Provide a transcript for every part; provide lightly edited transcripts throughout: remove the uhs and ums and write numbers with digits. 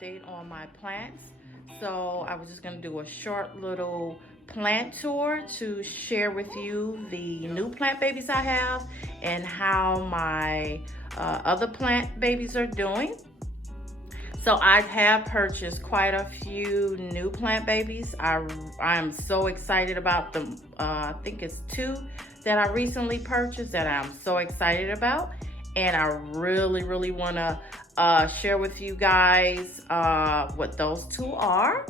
update on my plants. So I was just going to do a short little plant tour to share with you the new plant babies I have and how my other plant babies are doing. So I have purchased quite a few new plant babies. I'm so excited about them. I think it's 2 that I recently purchased that I'm so excited about. And I really want to share with you guys what those 2 are.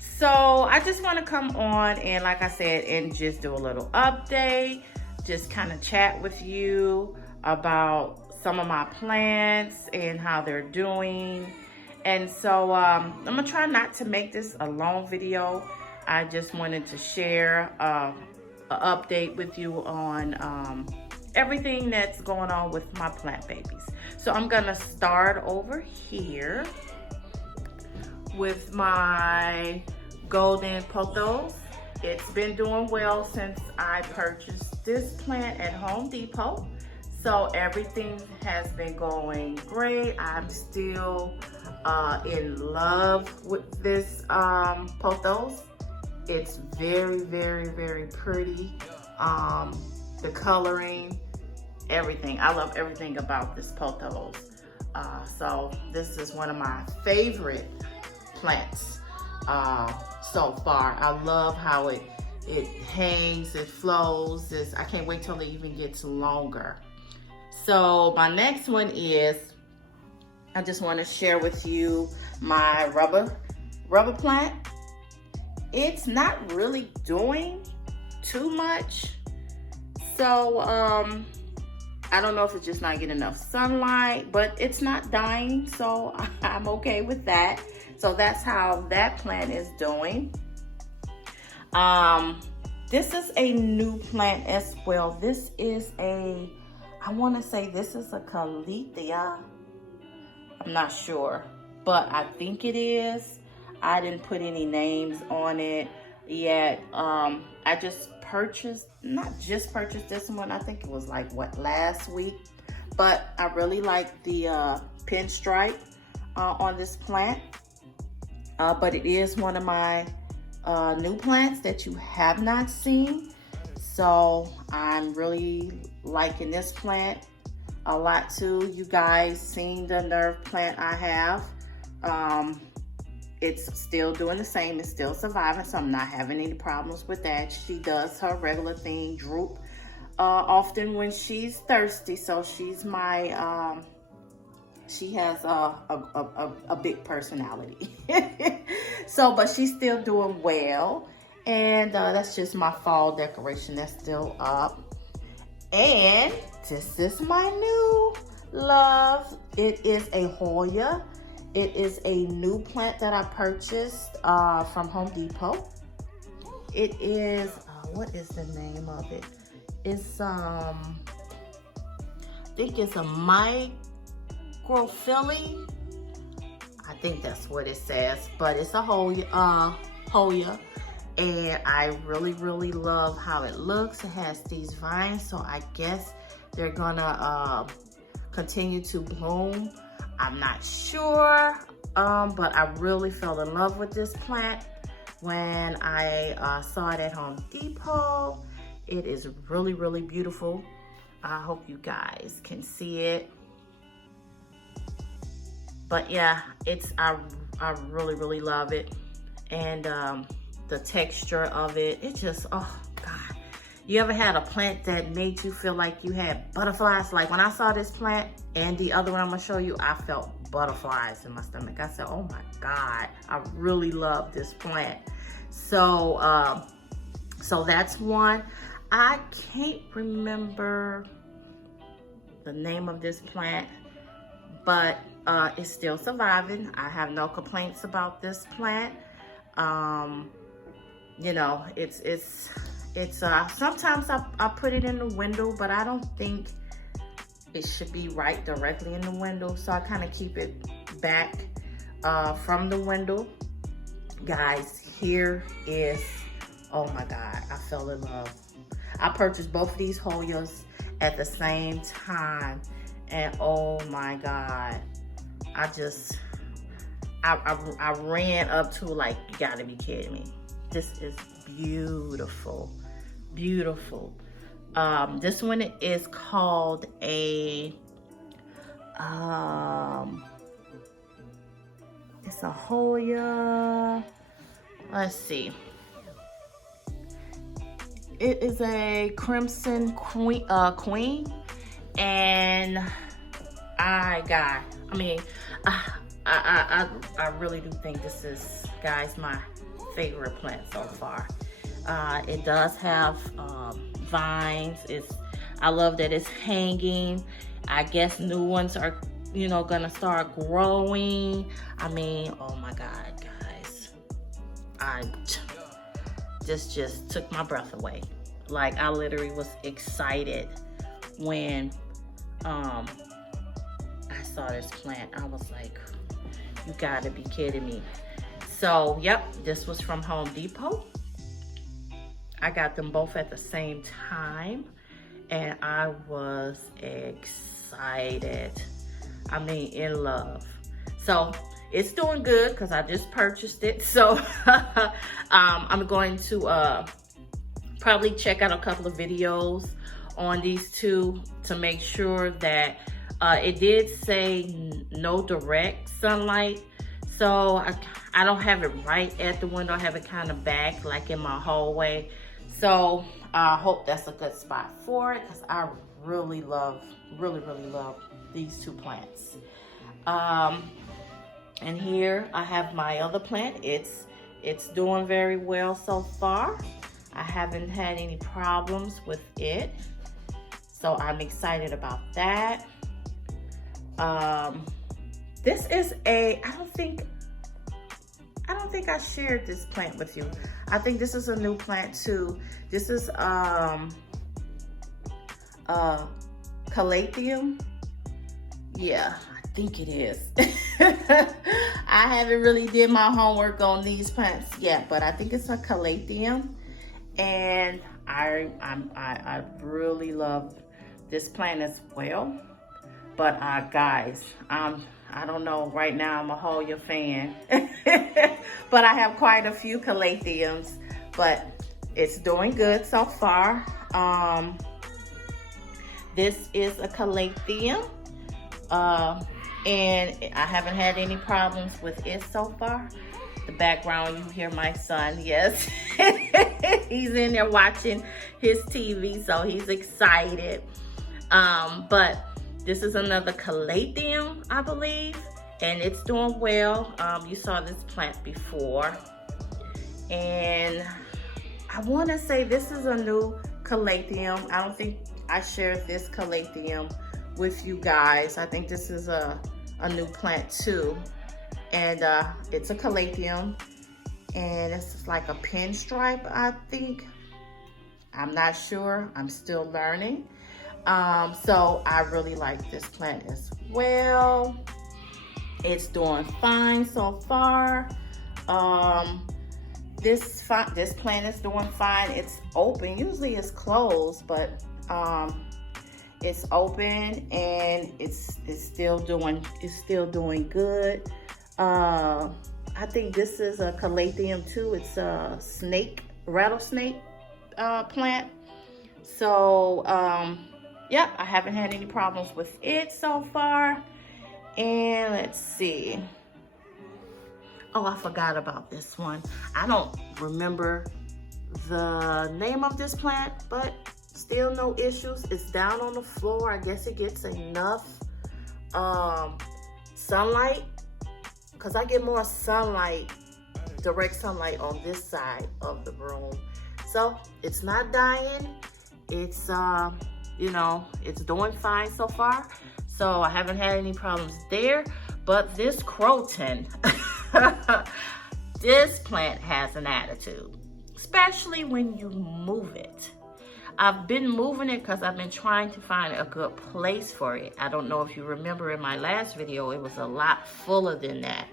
So I just want to come on and, like I said, and just do a little update, just kind of chat with you about some of my plants and how they're doing. And so I'm gonna try not to make this a long video. I just wanted to share an update with you on everything that's going on with my plant babies. So I'm gonna start over here with my golden pothos. It's been doing well since I purchased this plant at Home Depot. So everything has been going great. I'm still in love with this pothos. It's very pretty. The coloring, everything. I love everything about this pothos. So this is one of my favorite plants so far. I love how it hangs, it flows. I can't wait till it even gets longer. So my next one is, I just want to share with you my rubber plant. It's not really doing too much. So I don't know if it's just not getting enough sunlight, but it's not dying, so I'm okay with that. So that's how that plant is doing. This is a new plant as well. This is I want to say this is a Calathium. I'm not sure, but I think it is. I didn't put any names on it yet. I just not just purchased this one. I think it was like, last week. But I really like the pinstripe on this plant. But it is one of my new plants that you have not seen. So I'm really liking this plant a lot too. You guys seen the nerve plant I have. It's still doing the same. It's still surviving, so I'm not having any problems with that. She does her regular thing, droop often when she's thirsty. So she's my she has a big personality. So, but she's still doing well. And that's just my fall decoration that's still up. And this is my new love. It is a Hoya. It is a new plant that I purchased from Home Depot. It is, what is the name of it? It's, I think it's a microphily. I think that's what it says, but it's a Hoya. And I really love how it looks. It has these vines, so I guess they're gonna continue to bloom. I'm not sure, but I really fell in love with this plant when I saw it at Home Depot. It is really beautiful. I hope you guys can see it. But yeah, I really love it. And the texture of it, it just, oh God. You ever had a plant that made you feel like you had butterflies? Like when I saw this plant and the other one I'm gonna show you, I felt butterflies in my stomach. I said, oh my God, I really love this plant. So, so that's one. I can't remember the name of this plant, but it's still surviving. I have no complaints about this plant. You know, it's sometimes I put it in the window, but I don't think it should be right directly in the window. So I kind of keep it back from the window. Guys, here is, oh my God, I fell in love. I purchased both of these Hoyas at the same time. And oh my God, I ran up to like, you gotta be kidding me. This is beautiful, beautiful. This one is called a, it's a Hoya. Let's see. It is a Crimson Queen, and I really do think this is, guys, my favorite plant so far. It does have vines. I love that it's hanging. I guess new ones are, you know, gonna start growing. I mean, oh my God, guys, this just took my breath away. Like, I literally was excited when I saw this plant. I was like, you gotta be kidding me. So, yep, this was from Home Depot. I got them both at the same time, and I was excited. I mean, in love. So, it's doing good because I just purchased it. So, I'm going to probably check out a couple of videos on these two to make sure that it did say no direct sunlight. So I don't have it right at the window. I have it kind of back, like in my hallway. So I hope that's a good spot for it, because I really love these two plants. And here I have my other plant. It's doing very well so far. I haven't had any problems with it, so I'm excited about that. This is I don't think I shared this plant with you. I think this is a new plant too. This is Calathium. Yeah, I think it is. I haven't really did my homework on these plants yet, but I think it's a Calathium, and I really love this plant as well. But guys, I don't know, right now I'm a Hoya fan, but I have quite a few Calathiums, but it's doing good so far. This is a Calathium, and I haven't had any problems with it so far. The background, you hear my son, yes. He's in there watching his TV, so he's excited. But this is another Calathium, I believe, and it's doing well. You saw this plant before, and I want to say this is a new Calathium. I don't think I shared this Calathium with you guys. I think this is a new plant too, and it's a Calathium, and it's like a pinstripe, I think. I'm not sure. I'm still learning. So I really like this plant as well. It's doing fine so far. This plant is doing fine. It's open. Usually it's closed, but it's open, and it's still doing good. I think this is a Calathium too. It's a rattlesnake plant. So yeah, I haven't had any problems with it so far. And let's see. Oh, I forgot about this one. I don't remember the name of this plant, but still no issues. It's down on the floor. I guess it gets enough sunlight, because I get more sunlight, direct sunlight on this side of the room. So it's not dying. It's you know, it's doing fine so far. So I haven't had any problems there. But this croton, this plant has an attitude, especially when you move it. I've been moving it because I've been trying to find a good place for it. I don't know if you remember in my last video, it was a lot fuller than that.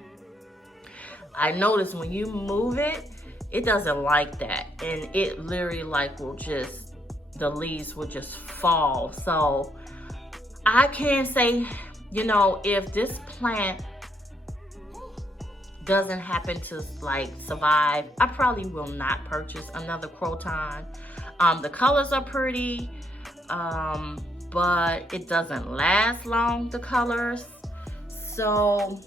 I noticed when you move it, it doesn't like that. And it literally like the leaves will just fall. So I can say, you know, if this plant doesn't happen to like survive, I probably will not purchase another croton. The colors are pretty, but it doesn't last long, the colors. So,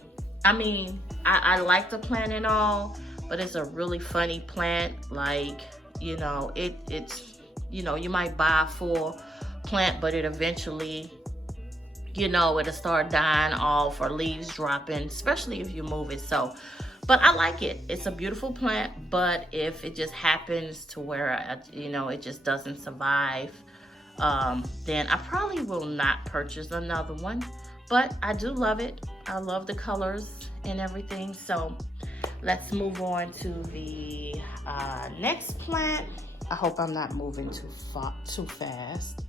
I mean, I like the plant and all, but it's a really funny plant. Like, you know, it's, you know, you might buy a full plant, but it eventually, you know, it'll start dying off or leaves dropping, especially if you move it. So, but I like it. It's a beautiful plant, but if it just happens to where, you know, it just doesn't survive, then I probably will not purchase another one. But I do love it. I love the colors and everything. So let's move on to the next plant. I hope I'm not moving too fast.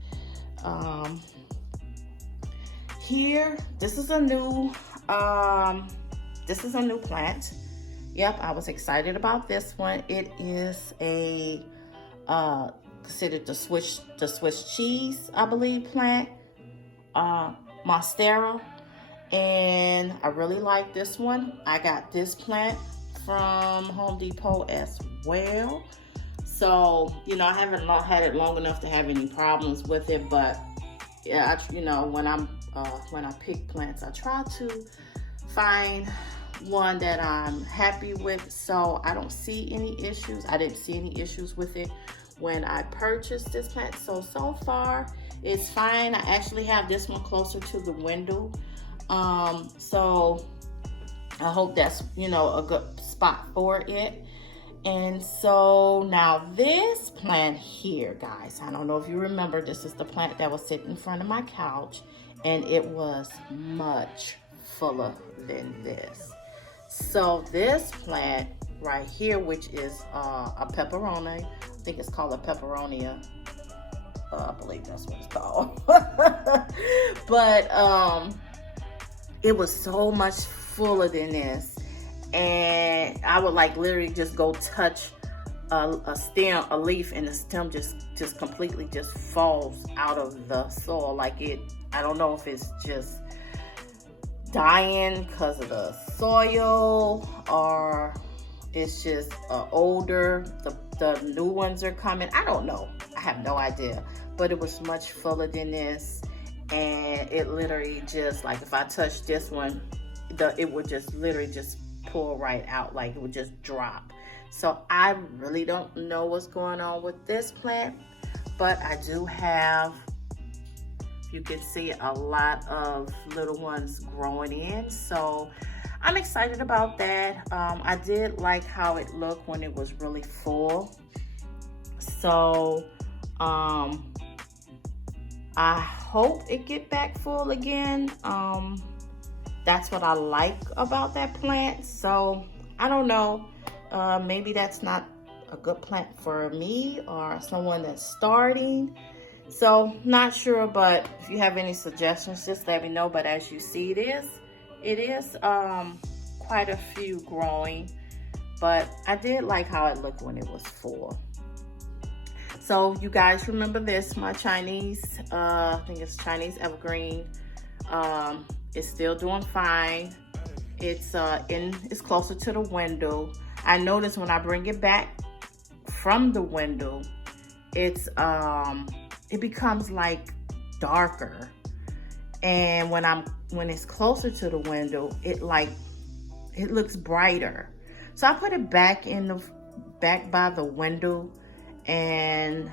Here, this is a new plant. Yep, I was excited about this one. It is a considered the Swiss cheese, I believe, plant. Monstera, and I really like this one. I got this plant from Home Depot as well. So, you know, I haven't had it long enough to have any problems with it, but yeah, you know, when I pick plants, I try to find one that I'm happy with. So I don't see any issues. I didn't see any issues with it when I purchased this plant. So far it's fine. I actually have this one closer to the window. So I hope that's, you know, a good spot for it. And so now this plant here, guys, I don't know if you remember, this is the plant that was sitting in front of my couch, and it was much fuller than this. So this plant right here, which is a pepperoni, I think it's called a pepperonia. I believe that's what it's called. But it was so much fuller than this, and I would like literally just go touch a stem, a leaf, and the stem just completely just falls out of the soil. Like it, I don't know if it's just dying because of the soil, or it's just older. The new ones are coming. I don't know. I have no idea. But it was much fuller than this, and it literally just, like, if I touched this one, it would just literally just pull right out, like it would just drop. So I really don't know what's going on with this plant, but I do have, you can see, a lot of little ones growing in. So I'm excited about that. I did like how it looked when it was really full. So I hope it get back full again. That's what I like about that plant. So I don't know, maybe that's not a good plant for me or someone that's starting. So not sure, but if you have any suggestions, just let me know. But as you see, it is quite a few growing, but I did like how it looked when it was full. So you guys remember this, my Chinese, I think it's Chinese Evergreen. It's still doing fine. It's closer to the window. I notice when I bring it back from the window, it becomes like darker. And when it's closer to the window, it looks brighter. So I put it back by the window, and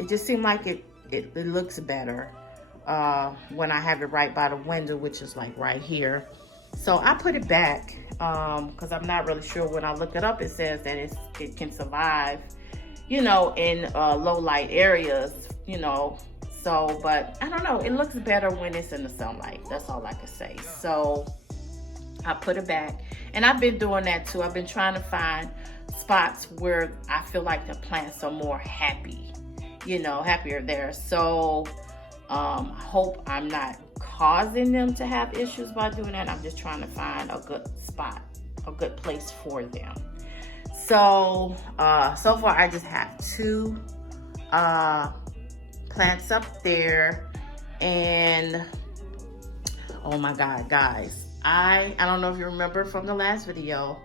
it just seemed like it looks better when I have it right by the window, which is like right here. So I put it back because I'm not really sure. When I look it up, it says that it can survive, you know, in low light areas, you know. So, but I don't know, it looks better when it's in the sunlight. That's all I can say. So I put it back, and I've been doing that too. I've been trying to find spots where I feel like the plants are more happy, you know, happier there. So I hope I'm not causing them to have issues by doing that. I'm just trying to find a good spot, a good place for them. So so far I just have 2 plants up there, and oh my God, guys, I don't know if you remember from the last video,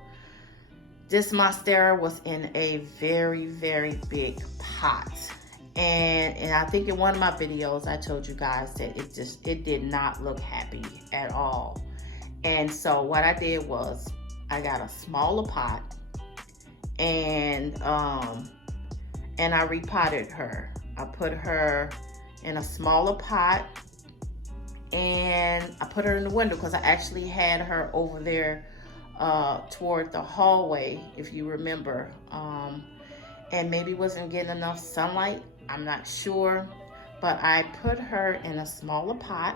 this Monstera was in a very, very big pot. And I think in one of my videos, I told you guys that it did not look happy at all. And so what I did was I got a smaller pot and I repotted her. I put her in a smaller pot and I put her in the window because I actually had her over there toward the hallway, if you remember, and maybe wasn't getting enough sunlight. I'm not sure, but I put her in a smaller pot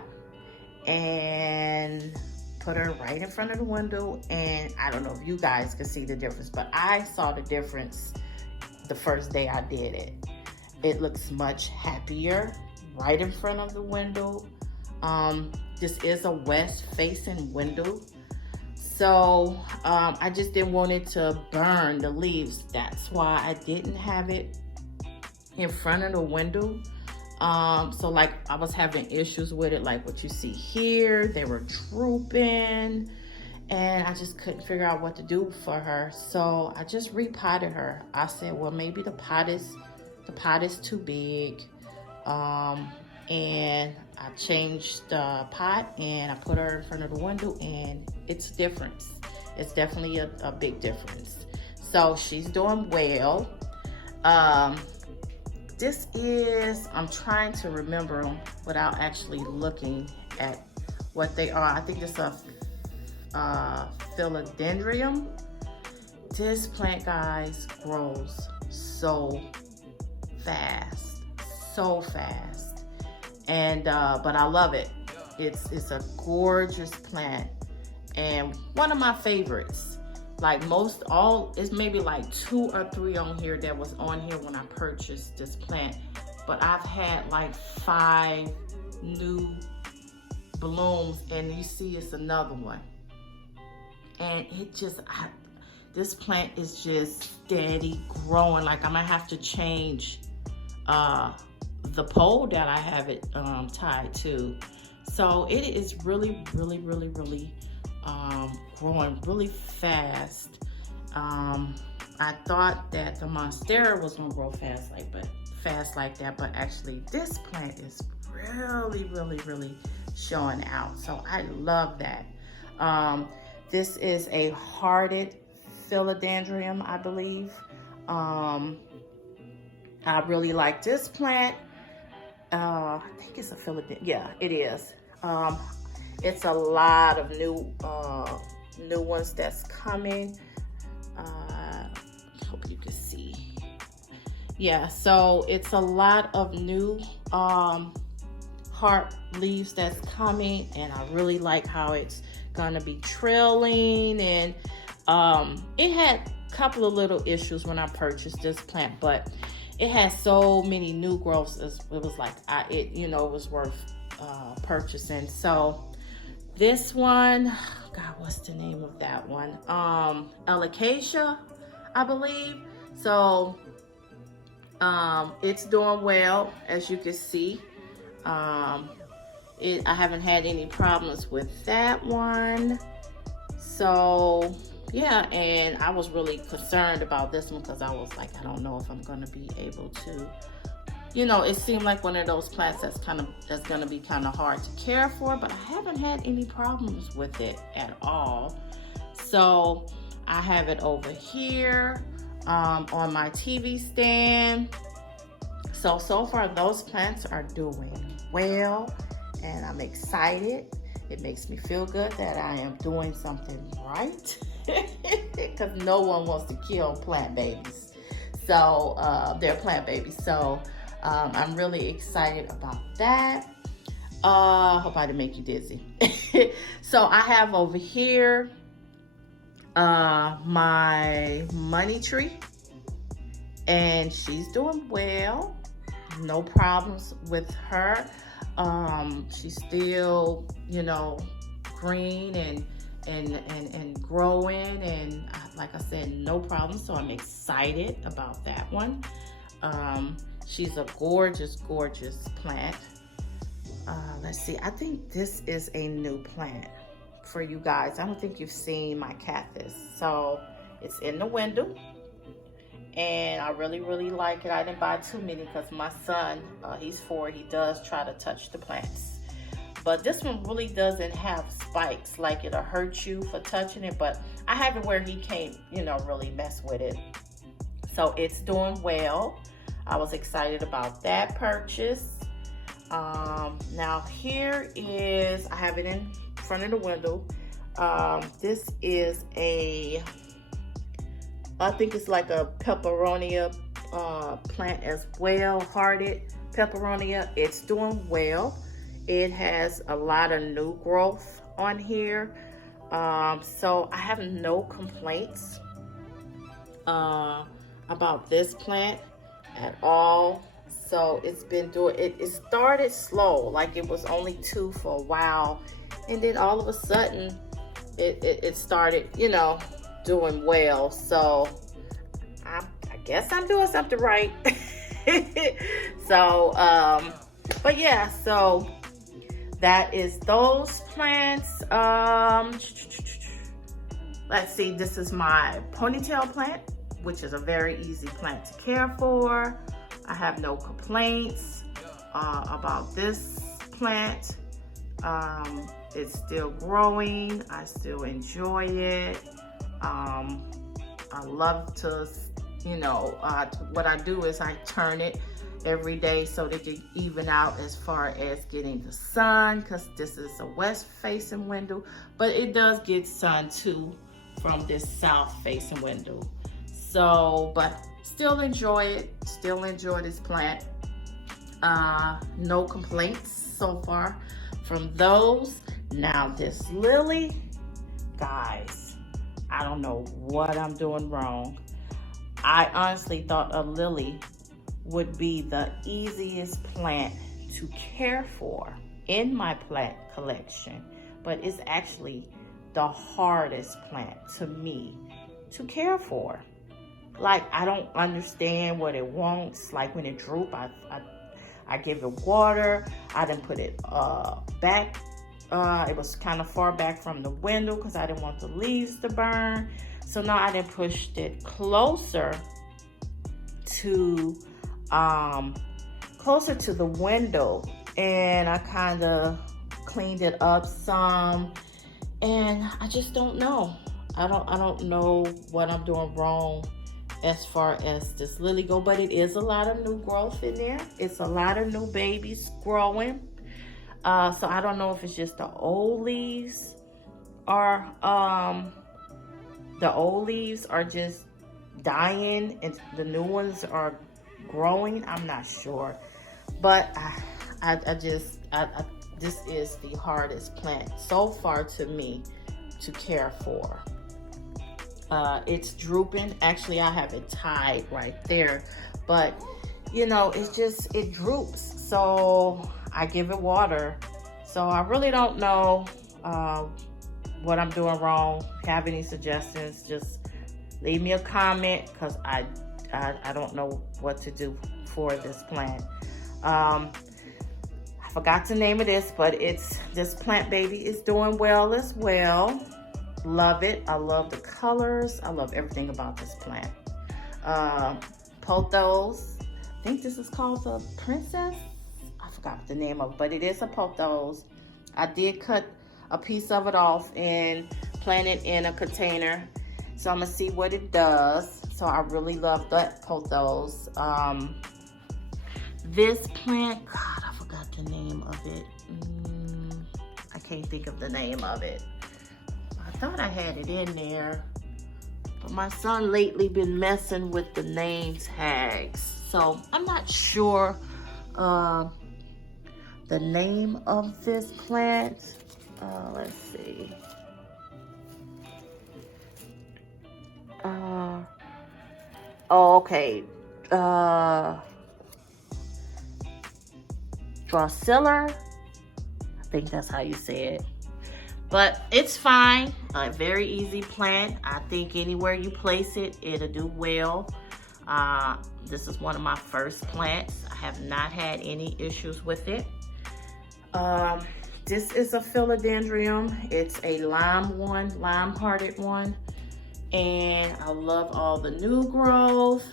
and put her right in front of the window. And I don't know if you guys can see the difference, but I saw the difference the first day I did it. It looks much happier right in front of the window. This is a west facing window. So I just didn't want it to burn the leaves. That's why I didn't have it in front of the window. So like I was having issues with it, like what you see here. They were drooping and I just couldn't figure out what to do for her. So I just repotted her. I said, well, maybe the pot is too big. And I changed the pot and I put her in front of the window, and it's a difference. It's definitely a big difference. So she's doing well. This is, I'm trying to remember them without actually looking at what they are. I think it's a Philodendron. This plant, guys, grows so fast, and but I love it. It's a gorgeous plant and one of my favorites. Like it's maybe like 2 or 3 on here that was on here when I purchased this plant, but I've had like 5 new blooms, and you see it's another one. And this plant is just steady growing. Like I'm gonna have to change the pole that I have it tied to. So it is really growing really fast. I thought that the Monstera was gonna grow fast like that, but actually this plant is really showing out. So I love that. This is a hearted Philodendron, I believe. I really like this plant. I think it's a Philodendron. Yeah, it is. It's a lot of new ones that's coming. Hope you can see. Yeah, so it's a lot of new heart leaves that's coming, and I really like how it's gonna be trailing. And it had a couple of little issues when I purchased this plant, but it has so many new growths. It was like it was worth purchasing. So this one, God, what's the name of that one? Alocasia, I believe. So it's doing well, as you can see. I haven't had any problems with that one. So yeah, and I was really concerned about this one because I was like, I don't know if I'm gonna be able to, it seemed like one of those plants that's gonna be kind of hard to care for, but I haven't had any problems with it at all. So I have it over here on my TV stand. So far those plants are doing well, and I'm excited. It makes me feel good that I am doing something right, because no one wants to kill plant babies. So they're plant babies. So I'm really excited about that. Hope I didn't make you dizzy. So I have over here my money tree, and she's doing well. No problems with her. She's still, green and growing, and like I said, no problem. So I'm excited about that one. She's a gorgeous plant. Let's see, I think this is a new plant. for you guys. I don't think you've seen my cactus. So it's in the window, and I really like it. I didn't buy too many because my son, he's 4, he does try to touch the plants. But this one really doesn't have spikes, like it'll hurt you for touching it, but I have it where he can't, you know, really mess with it. So it's doing well. I was excited about that purchase. Now here is, I have it in front of the window. This is I think it's like a peperonia plant as well, hearted peperonia. It's doing well. It has a lot of new growth on here. So I have no complaints about this plant at all. So it's been doing, it started slow, like it was only 2 for a while, and then all of a sudden it started, you know, doing well. So I guess I'm doing something right. So but yeah, so that is those plants. Let's see, this is my ponytail plant, which is a very easy plant to care for. I have no complaints about this plant. It's still growing. I still enjoy it. I love to, you know, what I do is I turn it every day so that it even out as far as getting the sun, because this is a west facing window, but it does get sun too from this south facing window. So, but still enjoy it, still enjoy this plant. No complaints so far from those. Now this lily, guys, I don't know what I'm doing wrong. I honestly thought a lily would be the easiest plant to care for in my plant collection, but it's actually the hardest plant to me to care for. Like, I don't understand what it wants. Like when it droop, I give it water. I didn't put it back. It was kind of far back from the window because I didn't want the leaves to burn. So now I done pushed it closer to the window, and I kind of cleaned it up some, and I just don't know. I don't know what I'm doing wrong as far as this lily go, but it is a lot of new growth in there. It's a lot of new babies growing. So I don't know if it's just the old leaves or the old leaves are just dying and the new ones are growing. I'm not sure, but this is the hardest plant so far to me to care for. It's drooping. Actually, I have it tied right there, but you know, it droops. So I give it water. So I really don't know what I'm doing wrong. If you have any suggestions, just leave me a comment, because I don't know what to do for this plant. I forgot to name of this, but this plant baby is doing well as well. Love it. I love the colors. I love everything about this plant. Pothos. I think this is called the princess. I forgot the name of it, but it is a pothos. I did cut a piece of it off and plant it in a container. So I'm gonna see what it does. So I really love that pothos. This plant, God, I forgot the name of it. I can't think of the name of it. I thought I had it in there, but my son lately been messing with the name tags. So I'm not sure the name of this plant. Let's see. Okay. Drusilla. I think that's how you say it. But it's fine. A very easy plant. I think anywhere you place it, it'll do well. This is one of my first plants. I have not had any issues with it. This is a Philodendron. It's a lime-hearted one. And I love all the new growth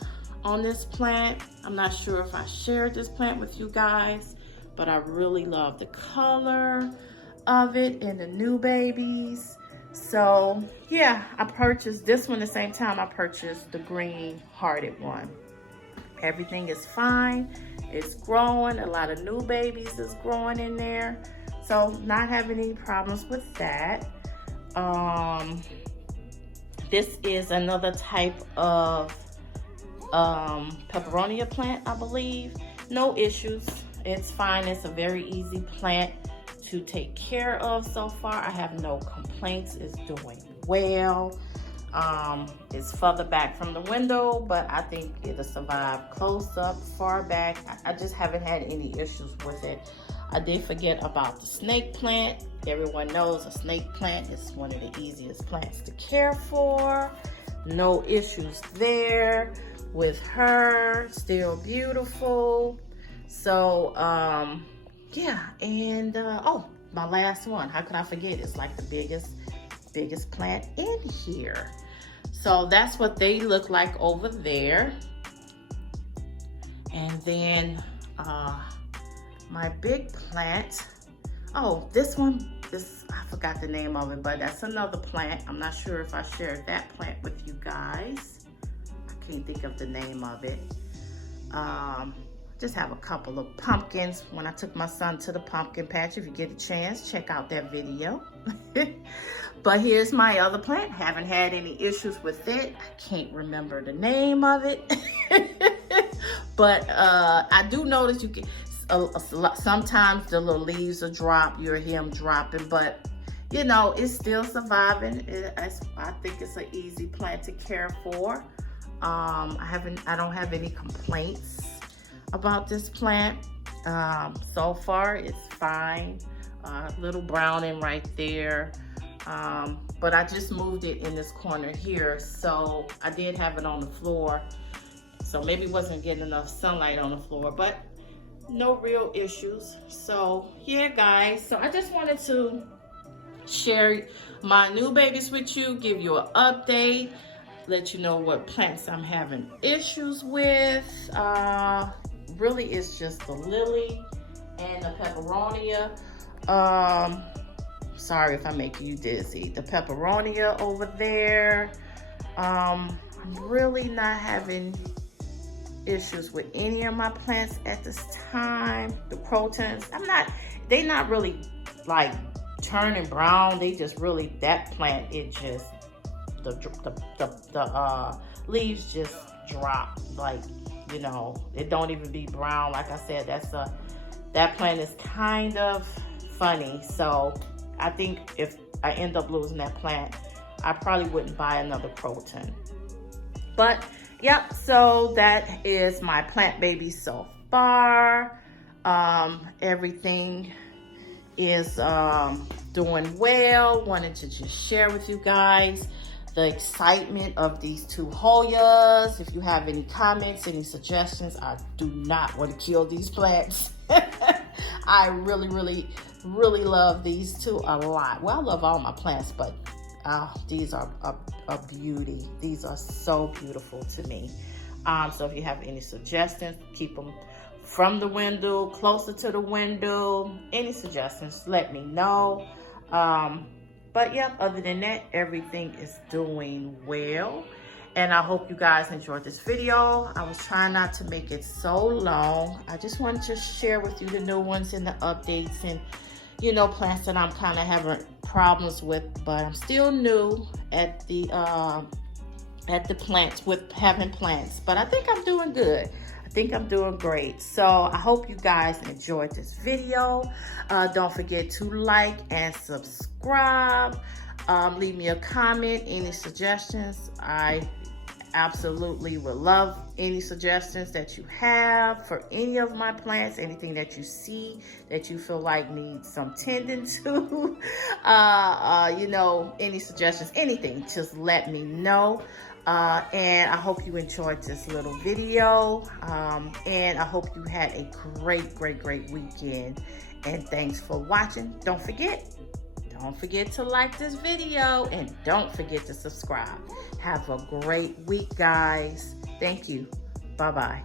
on this plant. I'm not sure if I shared this plant with you guys, but I really love the color of it and the new babies. So yeah, I purchased this one the same time I purchased the green-hearted one. Everything is fine. It's growing. A lot of new babies is growing in there. So not having any problems with that. This is another type of peperonia plant, I believe. No issues. It's fine. It's a very easy plant to take care of so far. I have no complaints. It's doing well. It's further back from the window, but I think it'll survive close up, far back. I just haven't had any issues with it. I did forget about the snake plant. Everyone knows a snake plant is one of the easiest plants to care for. No issues there with her. Still beautiful. So, yeah. And, oh, my last one. How could I forget? It's like the biggest plant in here. So that's what they look like over there. And then, my big plant, oh, this I forgot the name of it, but that's another plant. I'm not sure if I shared that plant with you guys. I can't think of the name of it. Just have a couple of pumpkins. When I took my son to the pumpkin patch, if you get a chance, check out that video. But here's my other plant. Haven't had any issues with it. I can't remember the name of it. But I do notice you can, sometimes the little leaves will drop. You'll hear them dropping, but you know, it's still surviving. I think it's an easy plant to care for. I don't have any complaints about this plant. So far, it's fine. Little browning right there. But I just moved it in this corner here, so I did have it on the floor. So maybe wasn't getting enough sunlight on the floor, but no real issues. So yeah, guys, so I just wanted to share my new babies with you, give you an update, let you know what plants I'm having issues with. Really it's just the lily and the peperonia. Sorry if I make you dizzy. The peperonia over there. I'm really not having issues with any of my plants at this time. The crotons, they're not really like turning brown. They just really, that plant, it just, the leaves just drop, like, you know, it don't even be brown. Like I said, that plant is kind of funny. So I think if I end up losing that plant, I probably wouldn't buy another croton. But yep, so that is my plant baby so far. Everything is doing well. Wanted to just share with you guys the excitement of these two Hoyas. If you have any comments, any suggestions, I do not want to kill these plants. I really love these two a lot. Well, I love all my plants, but these are a beauty. These are so beautiful to me. So if you have any suggestions, keep them from the window, closer to the window. Any suggestions, let me know. But yeah, other than that, everything is doing well. And I hope you guys enjoyed this video. I was trying not to make it so long. I just wanted to share with you the new ones and the updates and, you know, plants that I'm kind of having problems with, but I'm still new at the plants, with having plants. But I think I'm doing good. I think I'm doing great. So I hope you guys enjoyed this video. Don't forget to like and subscribe. Leave me a comment, any suggestions. I absolutely would love any suggestions that you have for any of my plants, anything that you see that you feel like needs some tending to. You know, any suggestions, anything, just let me know. And I hope you enjoyed this little video. And I hope you had a great weekend. And thanks for watching. Don't forget to like this video and don't forget to subscribe. Have a great week, guys. Thank you. Bye-bye.